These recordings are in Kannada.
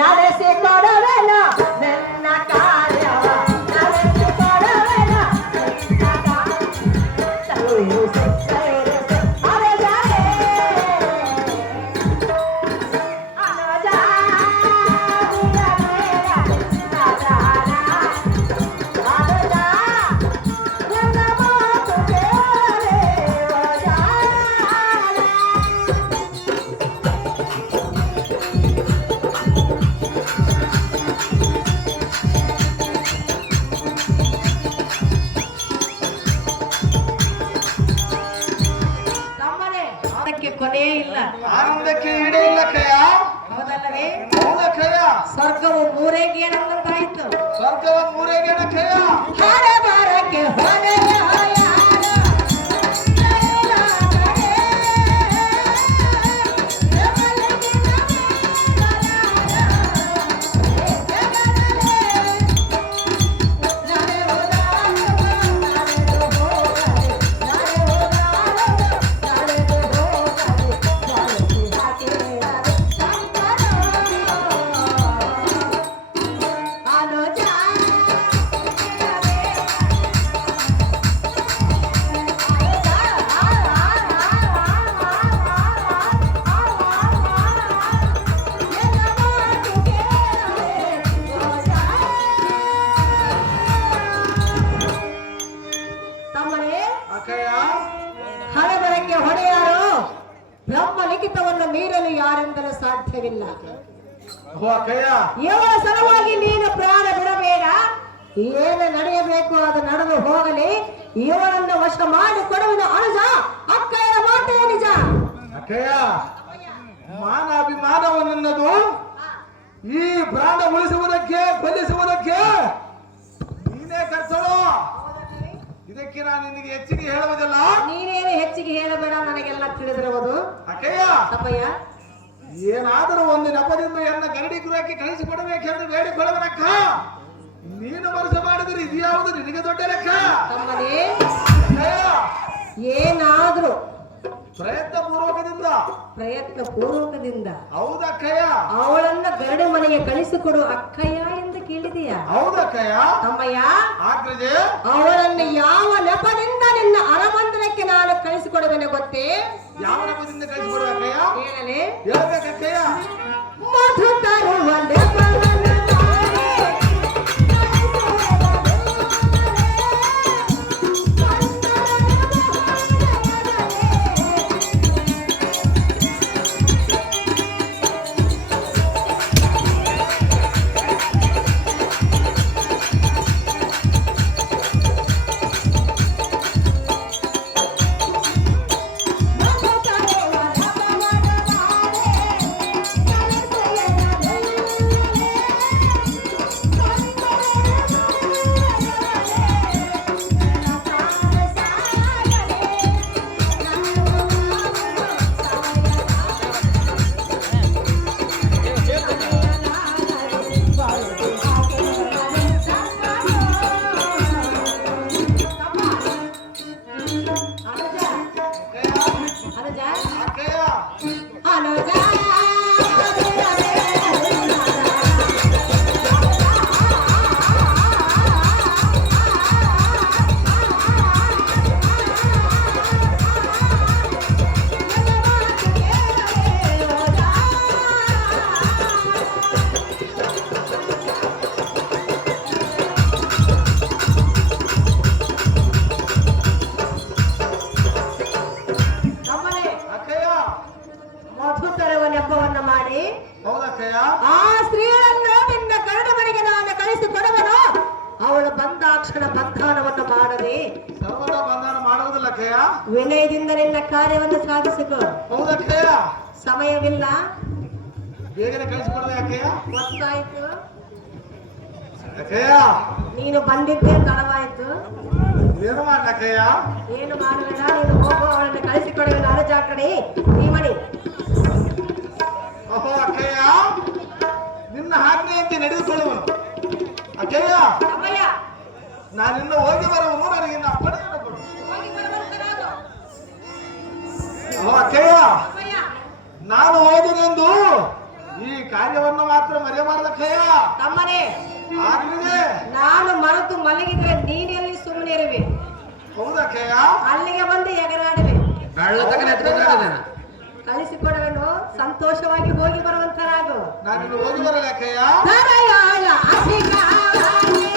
ನಡೆಸಿಕೊಡುವೆನು ನನ್ನ ಕಾರ್ಯವ ನಡೆಸಿಕೊಡುವೆನು ಕೊನೆ ಇಲ್ಲ, ಆನಂದಕ್ಕೆ ಈಡೇ ಇಲ್ಲ ಕಯ್ಯ. ಹೌದಲ್ಲವೇ? ಹೌದ ಕಯ್ಯ. ಸ್ವರ್ಗವು ಮೂರೇ ಗೇಣಂತಾಯ್ತು. ಸ್ವರ್ಗವ ಮೂರೇ ಗೇಣ ಕಯ್ಯ. ಹಾರೆ ಬಾರಕ್ಕೆ ಹೊರೆ ಹಣಬರಕ್ಕೆ ಹೊಡೆಯಾರು ಬ್ರಹ್ಮ ಲಿಖಿತವನ್ನು ಮೀರಲು ಯಾರಿಂದಲೂ ಸಾಧ್ಯವಿಲ್ಲ. ಇವರ ಸಲುವಾಗಿ ನೀನು ಪ್ರಾಣ ಬಿಡಬೇಡ. ಏನು ನಡೆಯಬೇಕು ಅದು ನಡೆದು ಹೋಗಲಿ. ಇವರನ್ನು ವಶ ಮಾಡಿ ಕೊಡುವಿನ ಅನುಜ. ಅಕ್ಕಯ್ಯನ ಮಾತೇ ನಿಜ. ಮಾನಾಭಿಮಾನವನ್ನೆನ್ನದು ಈ ಪ್ರಾಣ ಉಳಿಸುವುದಕ್ಕೆ ಬಲಿಸುವುದಕ್ಕೆ ನೀನೇ ಕರ್ತಳು. ಇದಕ್ಕೆ ನಾನು ನಿನಗೆ ಹೆಚ್ಚಿಗೆ ಹೇಳುವುದಿಲ್ಲ. ನೀನೇನು ಹೆಚ್ಚಿಗೆ ಹೇಳಬೇಡ, ನನಗೆಲ್ಲ ತಿಳಿದಿರುವುದು. ಅಕ್ಕಯ್ಯ ತಪ್ಪಯ್ಯ, ಏನಾದರೂ ಒಂದು ನೆಪದಿಂದ ಎನ್ನ ಗರಡಿ ಗೃಹಕ್ಕೆ ಕಳಿಸಿಕೊಡಬೇಕೆಂದು ಬೇಡಿಕೊಳ್ಳಬೇಕ. ನೀನು ಮನಸ್ಸು ಮಾಡಿದ್ರೆ ಇದ್ಯಾವುದು ನಿನಗೆ ದೊಡ್ಡ ಲೆಕ್ಕ. ತಮ್ಮನೇ ಏನಾದ್ರೂ ಪ್ರಯತ್ನ ಪೂರ್ವಕದಿಂದ ಹೌದಕ್ಕಯ್ಯ ಅವಳನ್ನ ಗರಡಿ ಮನೆಗೆ ಕಳಿಸಿಕೊಡು ಅಕ್ಕಯ್ಯ ಎಂದು ಕೇಳಿದೆಯಾ? ಹೌದಕ್ಕಯ್ಯ. ತಮ್ಮಯ್ಯ, ಆಗ್ರಜೆ ಅವಳನ್ನು ಯಾವ ನೆಪದಿಂದ ನಿನ್ನ ಅರಮಂದಿರಕ್ಕೆ ನಾನು ಕಳಿಸಿಕೊಡುವೆನು ಗೊತ್ತೇ? ಯಾವ ನೆಪದಿಂದ ಕಳಿಸಿಕೊಡುವಕ್ಕಯ್ಯ? ಹೇಳಲೇ? ಹೇಳ್ಬೇಕಕ್ಕಯ್ಯ. ಮಧು ತರುವ ನೆಪವನ್ನು ಆ ಸ್ತ್ರೀಗಳನ್ನು ನಿನ್ನ ಗರಡ ಮನೆಗೆ ನಾನು ಕಳಿಸಿಕೊಡುವನು. ಅವಳು ಬಂದಾಕ್ಷಣ ಬಂಧನವನ್ನು ಮಾಡದೆ ಸರ್ವದಾ ಬಂಧನ ಮಾಡುವುದಿಲ್ಲ ಕಯ್ಯ. ವಿನಯದಿಂದ ನಿನ್ನ ಕಾರ್ಯವನ್ನು ಸಾಧಿಸಿಕೊ. ಹೌದಕ್ಕಯ್ಯ. ಸಮಯವಿಲ್ಲ, ಬೇಗನೆ ಕಳಿಸಿಕೊಡದೆ ಅಕ್ಕಯ್ಯ. ಗೊತ್ತಾಯ್ತು. ಅಕ್ಕಯ್ಯ, ನೀನು ಬಂದಿದ್ದೇ ತಡವಾಯ್ತು. ಏನು ಮಾಡಕ್ಕಯ್ಯ? ಏನು ಮಾಡಬೇಡ, ನೀನು ಹೋಗು. ಅವಳನ್ನು ಕಳಿಸಿಕೊಡುವ ಅನುಜ ಕಡೆ ಈ ಮಣಿ. ಓಹೋ ಅಕ್ಕಯ್ಯ, ನಿನ್ನ ಆಜ್ಞೆಯಂತೆ ನಡೆದುಕೊಳ್ಳುವನು. ಅಕ್ಕಯ್ಯ, ನಾನಿನ್ನ ಹೋಗಿ ಬರುವನು. ನನಗೆ ಅಪ್ಪಣೆಯನ್ನು ಕೊಡು. ಓಹೋ ಅಕ್ಕಯ್ಯ, ನಾನು ಹೋದನೆಂದು ಈ ಕಾರ್ಯವನ್ನು ಮಾತ್ರ ಮರೆಯಬಾರದಕ್ಕಯ್ಯ. ತಮ್ಮನೇ ಆಗ್ಲಿದೆ. ನಾನು ಮರೆತು ಮಲಗಿದ್ರೆ ನೀನೆಲ್ಲಿ ಸುಮ್ಮನೆ ಇರುವೆ, ಹೌದಕ್ಕಯ್ಯ. ಅಲ್ಲಿಗೆ ಬಂದು ಎಗರಾಡುವೆ. ಕಳಿಸಿಕೊಡುವೆನು, ಸಂತೋಷವಾಗಿ ಹೋಗಿ ಬರುವಂತರಾಗು. ನಾನು ಹೋಗಿ ಬರಲಕ್ಕಯ್ಯ. ದರೆಯಾಳ ಅಧಿಕಾರನೇ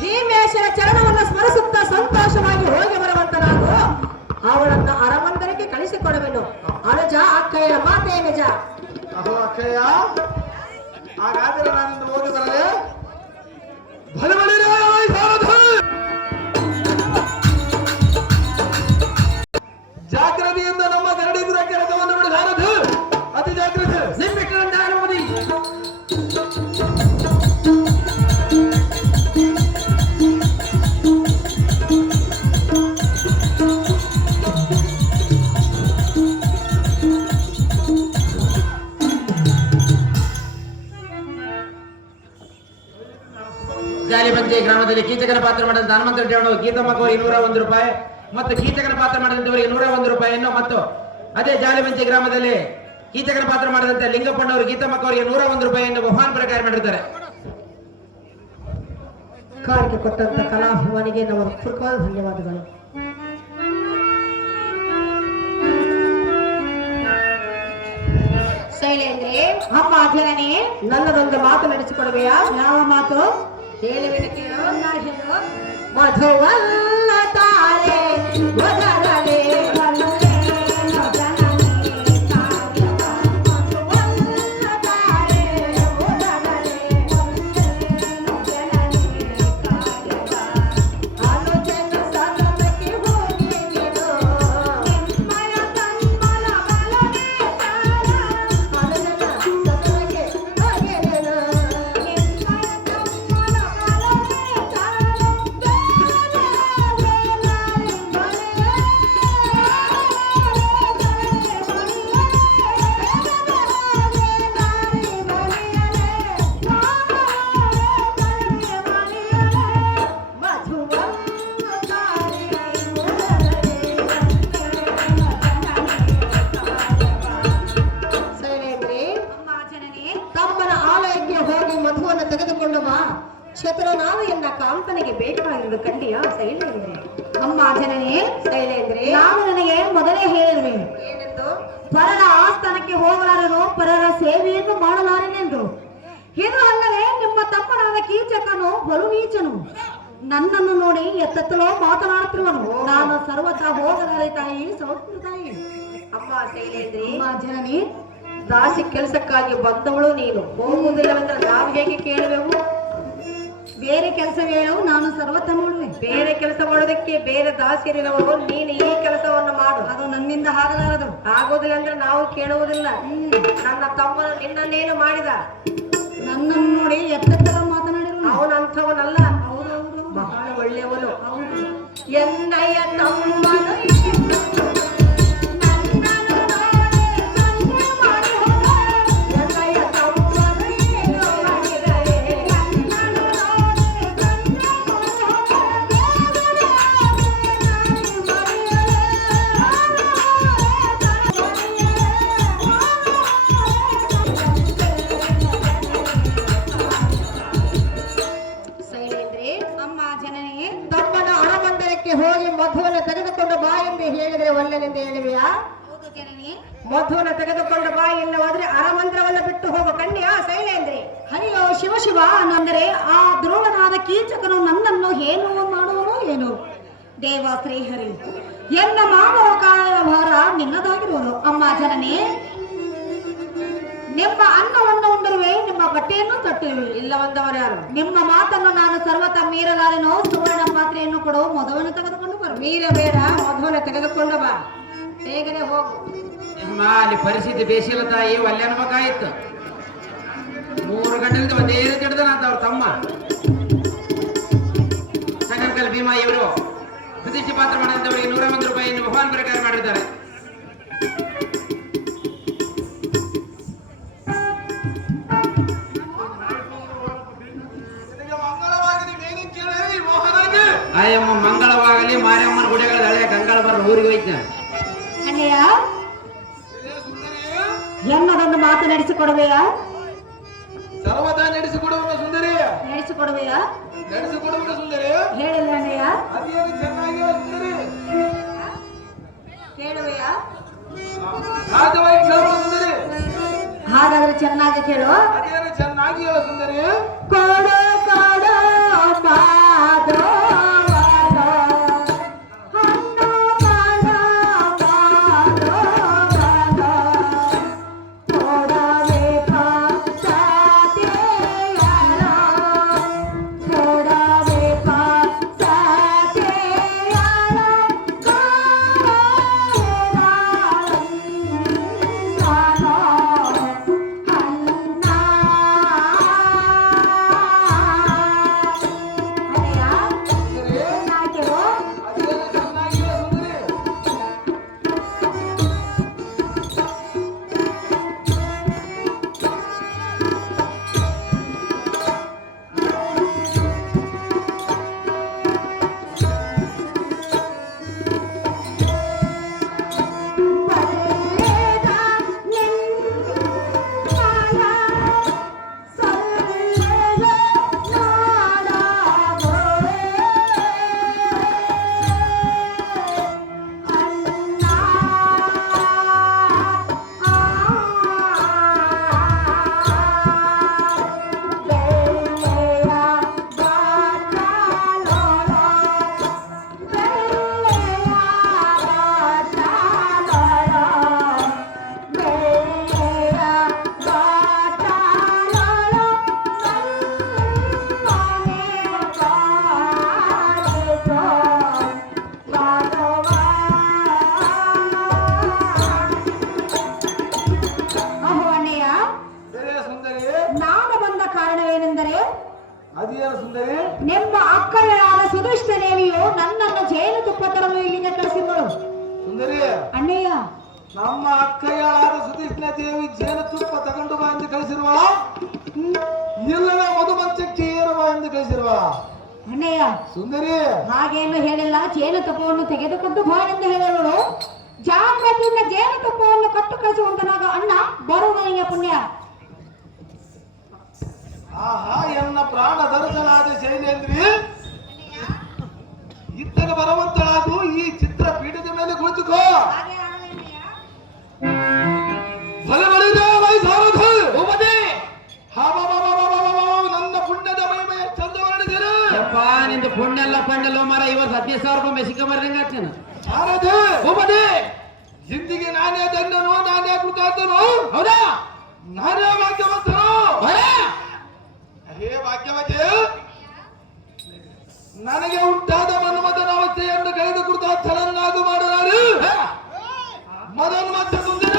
ಭೀಮೇಶನ ಚರಣವನ್ನು ಸ್ಮರಿಸುತ್ತಾ ಸಂತೋಷವಾಗಿ ಹೋಗಿ ಬರುವಂತನಾಗು. ಅವಳನ್ನ ಅರಮಂದಿರಕ್ಕೆ ಕಳಿಸಿಕೊಡುವೆನು. ಅನುಜ ಅಕ್ಕಯ್ಯ ಮಾತೇ ನಿಜ. ಅಹೋ ಅಕ್ಕಯ್ಯ, ಹಾಗಾದರೆ ನಾನಿಂದು ಹೋಗಿ ಬರಲೇ. ಜಾಗ್ರತೆಯಿಂದ ನಮ್ಮ ಗರಡಿ ಗುರ ಕೆಲಸವನ್ನು ಬಿಡಿ ಸಾರದು. ಅತಿ ಜಾಗ್ರತೆ. ಜಾಲಿಬಂಜೆ ಗ್ರಾಮದಲ್ಲಿ ಕೀಚಕನ ಪಾತ್ರ ಮಾಡಿದಂತ ಹನುಮಂತ ಠೇವಣ ಗೀತಮ್ಮ ಕೋರಿ 101 ರೂಪಾಯಿ ಮತ್ತು ಕೀಚಕನ ಪಾತ್ರ ಮಾಡಿದಂತವರಿಗೆ 101 ರೂಪಾಯಿಯನ್ನು ಮತ್ತು ಅದೇ ಜಾಲಿಬಂಜೆ ಗ್ರಾಮದಲ್ಲಿ ಕೀಚಕನ ಪಾತ್ರ ಮಾಡಿದಂತೆ ಲಿಂಗಪ್ಪಣ್ಣವರು ಗೀತಮ್ಮ ಕೋರಿಗೆ 101 ರೂಪಾಯಿಯನ್ನು ಬಹುಮಾನ ಪ್ರಕಾರ ಮಾಡಿರ್ತಾರೆ. ಕಾಣಿಕೆ ಕೊಟ್ಟಂತ ಕಲಾಭಿಮಾನಿಗೆ ನಮ್ಮ ಹೃತ್ಪೂರ್ವಕ ಧನ್ಯವಾದಗಳು. ಶೈಲೇಂದ್ರೆ ಅಮ್ಮ ಜನನೇ ನನ್ನದೊಂದು ಮಾತು ನಡೆಸಿಕೊಡುವೆಯಾ? ಯಾವ ಮಾತು? ಹೇಳುವೆನು ಕೇಳು. ನಾ ಹೇಳು. ಮಧುವಲ್ಲ ತಾರೆ ಒದರಲೆ ಶತ್ರುನಾಮ ಎನ್ನ ಕಾಂತನಿಗೆ ಬೇಕಾಗಿರುವುದು ಕಂಡಿಯ ಶೈಲೇಂದ್ರೆ? ಅಮ್ಮ ಜನನೇ ಶೈಲೇಂದ್ರೆ, ನಾನು ನನಗೆ ಮೊದಲೇ ಹೇಳಿರುವೆ ಏನೆಂದು? ಪರರ ಆಸ್ಥಾನಕ್ಕೆ ಹೋಗಲಾರನು, ಪರರ ಸೇವೆಯನ್ನು ಮಾಡಲಾರನೆಂದು. ಇದು ಅಲ್ಲದೆ ನಿಮ್ಮ ತಮ್ಮನಾದ ಕೀಚಕನು ಬಲು ನೀಚನು. ನನ್ನನ್ನು ನೋಡಿ ಎತ್ತಲೋ ಮಾತನಾಡುತ್ತಿರುವನು. ನಾನು ಸರ್ವತಾ ಹೋಗಲಾರೆ ತಾಯಿ, ಸೌಖ್ಯ ತಾಯಿ. ಅಮ್ಮ ಶೈಲೇಂದ್ರಿ, ಅಮ್ಮ ಜನನಿ, ದಾಸಿ ಕೆಲಸಕ್ಕಾಗಿ ಬಂದವಳು ನೀನು. ಹೋಗುವುದಿಲ್ಲವೆಂದ್ರೆ ನಾವು ಹೇಗೆ ಕೇಳುವೆವು? ಬೇರೆ ಕೆಲಸ ಹೇಳು, ನಾನು ಸರ್ವಥ ಮಾಡುವೆ. ಬೇರೆ ಕೆಲಸ ಮಾಡೋದಕ್ಕೆ ಬೇರೆ ದಾಸಿಯರಿರುವವರು, ನೀನು ಈ ಕೆಲಸವನ್ನು ಮಾಡು. ಅದು ನನ್ನಿಂದ ಆಗಲಾರದು. ಆಗೋದಿಲ್ಲ ಅಂದ್ರೆ ನಾವು ಕೇಳುವುದಿಲ್ಲ. ನನ್ನ ತಮ್ಮನು ನಿನ್ನನ್ನೇನು ಮಾಡಿದ? ನನ್ನನ್ನು ನೋಡಿ ಎತ್ತ ಮಾತನಾಡಿರು. ಅವನಂಥವನಲ್ಲ, ಹೌದೌದು, ಬಹಳ ಒಳ್ಳೆಯವನು. ಎನ್ನಯ್ಯ ತಮ್ಮನು ಆಶ್ರಮಕ್ಕೆ ಹೋಗಿ ಮಧುವನ್ನು ತೆಗೆದುಕೊಂಡು ಬಾ ಎಂದು ಹೇಳಿದರೆ ಒಳ್ಳೆಯದೆಂದು ಹೇಳಿವೆಯಾ? ಮಧುವನ್ನು ತೆಗೆದುಕೊಂಡು ಬಾ ಎನ್ನುವುದ್ರೆ ಅರಮಂತ್ರವನ್ನ ಬಿಟ್ಟು ಹೋಗು ಕಣ್ಣಿಯಾ ಶೈಲೇಂದ್ರಿ? ಅಯ್ಯೋ ಶಿವ ಅಂದರೆ ಆ ಧ್ರುವನಾದ ಕೀಚಕನು ನನ್ನನ್ನು ಏನು ಮಾಡುವನು ಏನು? ದೇವ ಶ್ರೀಹರಿ ಎನ್ನ ಮಾನವ ಕಾಲದ ಭಾರ ನಿನ್ನದಾಗಿರುವುದು. ಅಮ್ಮ ಜನನಿ, ನಿಮ್ಮ ಅನ್ನವನ್ನು ಉಂಡಿರುವೆ, ನಿಮ್ಮ ಬಟ್ಟೆಯನ್ನು ತೊಟ್ಟಿರುವೆ, ಇಲ್ಲವಂದವರು ಯಾರು? ನಿಮ್ಮ ಮಾತನ್ನು ನಾನು ಸರ್ವತ ಮೀರಲಾರೆನೋ. ಸುವರ್ಣ ಪಾತ್ರೆಯನ್ನು ಕೊಡು, ಮಧುವನ್ನು ತೆಗೆದುಕೊಂಡು ಬರು. ಮೀರಬೇಡ, ಮಧುವನ್ನು ತೆಗೆದುಕೊಂಡು ಬಾ, ಬೇಗನೆ ಹೋಗು. ಅಮ್ಮ ಅಲ್ಲಿ ಪರಿಸ್ಥಿತಿ ಬೇಸಿಲ್ಲ ತಾಯಿ, ಒಲ್ಲೆ ಅನ್ಬೇಕಾಗಿತ್ತು. 3 ಗಂಟೆಲಿಂದ ಒಂದೇ ತಿಡ್ದನಂತ ಅವ್ರ ತಮ್ಮ ಸಂಗಂಕಲ್ ಭೀಮಾ ಇವರು ಪ್ರತಿಷ್ಠೆ ಪಾತ್ರ ಮಾಡಿದಂತವರಿಗೆ 101 ರೂಪಾಯಿಯನ್ನು ಬಹುಮಾನ ಪ್ರಕಾರ ಮಾಡಿದ್ದಾರೆ. ಆಯಮ್ಮ ಮಂಗಳವಾಗಲಿ, ಮಾರಿಯಮ್ಮನ ಗುಡಿಗಳ ಹಳೆಯ ಗಂಗಾಳ ಬರ ಊರಿಗೆ ಹೋಯ್ತಾನೆ. ಅಣ್ಣಯ್ಯ, ಎನ್ನದೊಂದು ಮಾತು ನಡೆಸಿಕೊಡುವೆಯಾ? ಸರ್ವದಾ ನಡೆಸಿಕೊಡುವ ಸುಂದರಿ. ನಡೆಸಿಕೊಡುವೆಯಾ? ನಡೆಸಿಕೊಡುವ ಸುಂದರಿ. ಹೇಳಿಲ್ಲ ಅಣ್ಣಯ್ಯ. ಅದೇನು ಚೆನ್ನಾಗಿರೋ ಸುಂದರಿ. ಹೇಳುವೆಯಾ? ರಾಜವಾಗಿ ಸರ್ವ ಸುಂದರಿ. ಹಾಗಾದ್ರೆ ಚೆನ್ನಾಗಿ ಕೇಳು. ಅದೇನು ಚೆನ್ನಾಗಿರೋ ಸುಂದರಿ. ಕೊಡು ಕೊಡು ಮಾಧವ ನಿಮ್ಮ ಅಕ್ಕಳಾದ ಸುದುಷ್ಟ ದೇವಿಯು ನನ್ನನ್ನು ಜೇನುತುಪ್ಪ ತರಲು ಇಲ್ಲಿಗೆ ಕಳಿಸಿದಳು. ಸುಂದರಿ, ಅಣ್ಣಯ್ಯ, ನಮ್ಮ ಅಕ್ಕಯ್ಯಳಾದ ಸುದೀಷ್ಣ ದೇವಿ ಜೇನುತುಪ್ಪ ತಗೊಂಡು ಬಾ ಎಂದು ಕಳಿಸಿರುವ, ಇಲ್ಲವೇ ಮಧುಮಂಚಕ್ಕೆ ಏರುವ ಎಂದು ಕಳಿಸಿರುವ? ಅಣ್ಣಯ್ಯ, ಸುಂದರಿ ಹಾಗೇನು ಹೇಳಿಲ್ಲ. ಜೇನುತುಪ್ಪವನ್ನು ತೆಗೆದುಕೊಂಡು ಬಾ ಎಂದು ಹೇಳಿದಳು. ಜಾಗ್ರತೆಯಿಂದ ಜೇನುತುಪ್ಪವನ್ನು ಕಟ್ಟು ಕಳಿಸುವಂತನಾಗ ಅಣ್ಣ ಬರುವುದನಿಗೆ ಪುಣ್ಯ. ಆಹಾ, ಎನ್ನ ಪ್ರಾಣ ದರ್ಶನಾದ ಶೈಲೇಂದ್ರಿ, ಇತ್ತಗ ಬರುವಂತಳಾದು ಈ ಚಿತ್ರ ಪೀಠದ ಮೇಲೆ ಕುಳಿತುಕೋ. ನನ್ನ ಪುಣ್ಯದ ಮಹಿಮೆಯ ಚಂದ ವರ್ಣಿಸಿರು. ನಿಂದು ಪುಣ್ಯಲ್ಲ ಪಂಡಲ್ಲ ಮರ, ಇವತ್ತು 15,000 ರೂಪಾಯಿ ಮೆಸಿಕ ಮರ್ದಂಗ ಹಿಂದಿಗೆ ನಾನೇ ದಂಡನು, ನಾನೇ ಕೃತಾರ್ಥನು. ಹೌದಾ? ನಾನೇ ಭಾಗ್ಯವಂತನು. ಹೇ ಭಾಗ್ಯವತಿ, ನನಗೆ ಉಂಟಾದ ಮನ್ಮಥನ ಅವಸ್ಥೆಯನ್ನು ಕಳೆದು ಕೃತಾರ್ಥನನ್ನಾಗಿ ಮಾಡಲಾರು ಮದನ್ಮಥ ಸುಂದರ.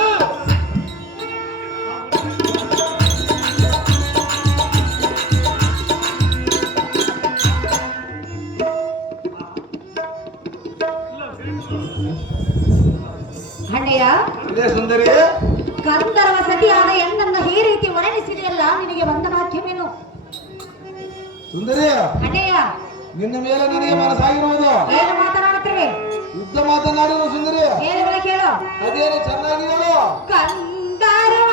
ಅಣ್ಣಯ್ಯ, ಸುಂದರಿ, ಗಂಧರ್ವ ಸತಿಯಾದ ಎನ್ನನ್ನು ಈ ರೀತಿ ವರ್ಣಿಸಿದೆಯಲ್ಲ, ನಿನಗೆ ಬಂದ ವಾಕ್ಯವೇನು? ಸುಂದರಿ, ಅಣ್ಣಯ್ಯ, ನಿನ್ನ ಮೇಲೆ ನನಗೆ ಮನಸ್ಸಾಗಿರುವುದು. ಏನು ಮಾತನಾಡುತ್ತೇವೆ? ಯುದ್ಧ ಮಾತನಾಡಿರುವ ಸುಂದರಿ. ಏನು ಕೇಳು. ಅದೇನು ಚೆನ್ನಾಗಿ ಹೇಳು. ಗಂಧರ್ವ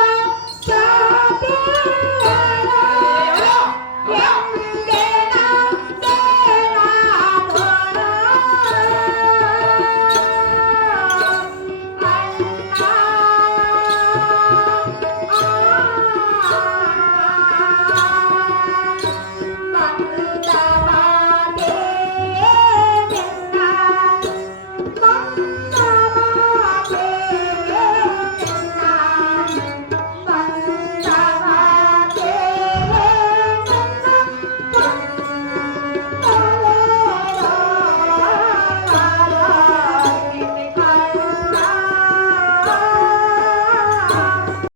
ಪ